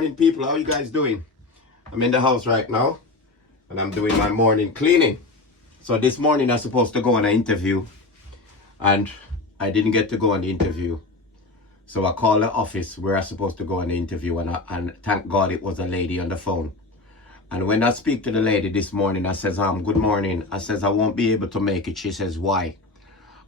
morning, people. How you guys doing? I'm in the house right now and I'm doing my morning cleaning. So this morning I was supposed to go on an interview and I didn't get to go on the interview. So I called the office where I was supposed to go on the interview, and thank God it was a lady on the phone. And when I speak to the lady this morning, I says, good morning. I says, I won't be able to make it. She says, why?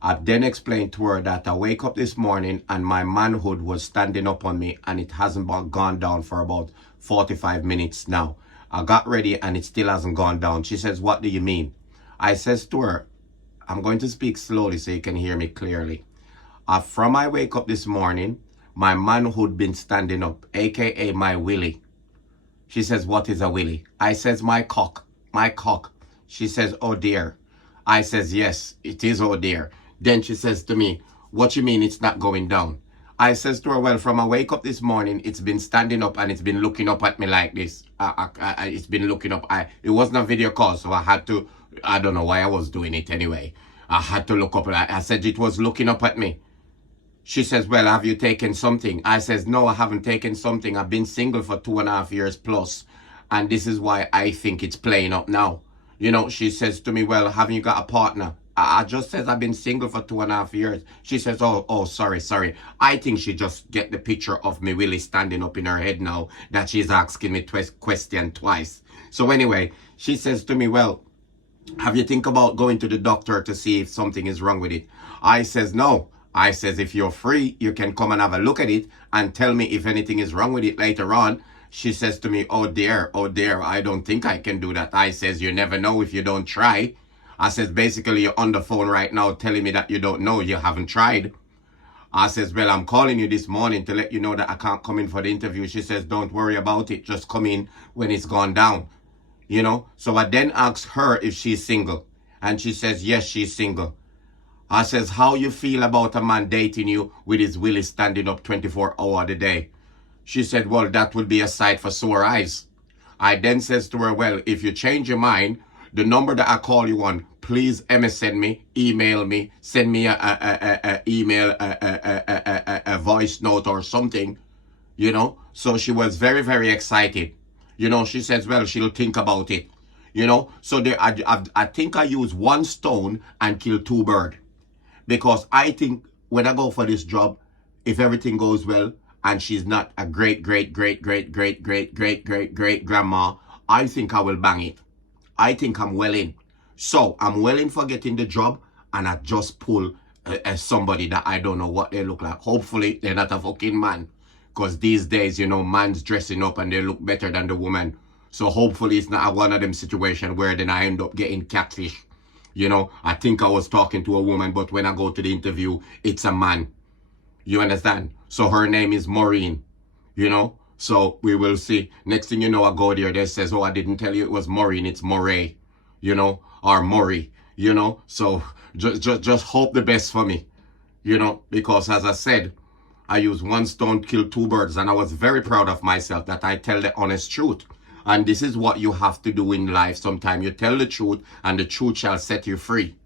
I then explained to her that I wake up this morning and my manhood was standing up on me and it hasn't gone down for about 45 minutes now. I got ready and it still hasn't gone down. She says, what do you mean? I says to her, I'm going to speak slowly so you can hear me clearly. From I wake up this morning, my manhood been standing up, aka my willy. She says, what is a willy? I says, my cock. She says, oh dear. I says, yes, it is oh dear. Then she says to me, what you mean it's not going down? I says to her, well, from I wake up this morning, it's been standing up and it's been looking up at me like this. It's been looking up. It wasn't a video call, so I had to, I don't know why I was doing it anyway. I had to look up. I said it was looking up at me. She says, well, have you taken something? I says, no, I haven't taken something. I've been single for 2.5 years plus. And this is why I think it's playing up now. You know, she says to me, well, haven't you got a partner? I just says I've been single for 2.5 years. She says, oh, sorry. I think she just get the picture of me really standing up in her head now that she's asking me question twice. So anyway, she says to me, well, have you think about going to the doctor to see if something is wrong with it? I says, no. I says, if you're free, you can come and have a look at it and tell me if anything is wrong with it later on. She says to me, oh dear, I don't think I can do that. I says, you never know if you don't try. I says, basically, you're on the phone right now telling me that you don't know, you haven't tried. I says, well, I'm calling you this morning to let you know that I can't come in for the interview. She says, don't worry about it. Just come in when it's gone down. You know? So I then asked her if she's single. And she says, yes, she's single. I says, how you feel about a man dating you with his willy standing up 24 hours a day? She said, well, that would be a sight for sore eyes. I then says to her, well, if you change your mind, the number that I call you on, please MSN me, email me, send me a voice note or something, you know. So she was very, very excited. You know, she says, well, she'll think about it, you know. So there, I think I use one stone and kill two birds. Because I think when I go for this job, if everything goes well and she's not a great grandma, I think I will bang it. I think I'm well in. So I'm well in for getting the job, and I just pull somebody that I don't know what they look like. Hopefully they're not a fucking man. Because these days, you know, man's dressing up and they look better than the woman. So hopefully it's not one of them situations where then I end up getting catfish. You know, I think I was talking to a woman, but when I go to the interview, it's a man. You understand? So her name is Maureen, you know? So we will see. Next thing you know, I go there, they says, oh, I didn't tell you it was Maureen, it's Moray, you know, or Murray, you know? So just hope the best for me, you know, because as I said, I use one stone, kill two birds, and I was very proud of myself that I tell the honest truth. And this is what you have to do in life. Sometimes you tell the truth and the truth shall set you free.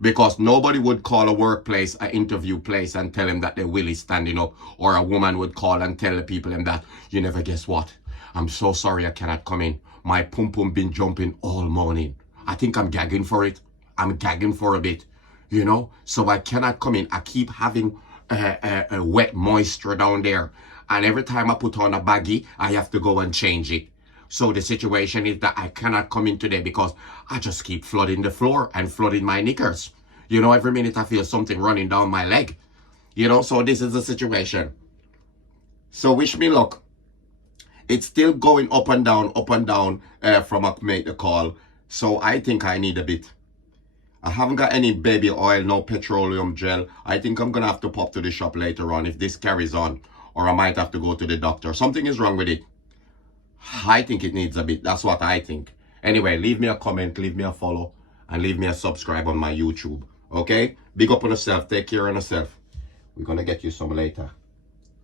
Because nobody would call a workplace, an interview place, and tell them that their will is standing up. Or a woman would call and tell the people them that, you never guess what? I'm so sorry I cannot come in. My pum-pum been jumping all morning. I think I'm gagging for it. I'm gagging for a bit, you know? So I cannot come in. I keep having a wet moisture down there. And every time I put on a baggie, I have to go and change it. So the situation is that I cannot come in today because I just keep flooding the floor and flooding my knickers. You know, every minute I feel something running down my leg. You know, so this is the situation. So wish me luck. It's still going up and down from I make the call. So I think I need a bit. I haven't got any baby oil, no petroleum gel. I think I'm going to have to pop to the shop later on if this carries on. Or I might have to go to the doctor. Something is wrong with it. I think it needs a bit. That's what I think. Anyway, leave me a comment, leave me a follow, and leave me a subscribe on my YouTube. Okay? Big up on yourself. Take care of yourself. We're going to get you some later.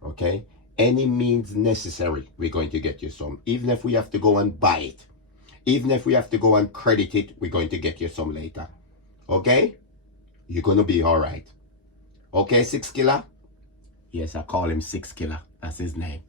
Okay? Any means necessary, we're going to get you some. Even if we have to go and buy it. Even if we have to go and credit it, we're going to get you some later. Okay? You're going to be all right. Okay, 6 Killer? Yes, I call him 6 Killer. That's his name.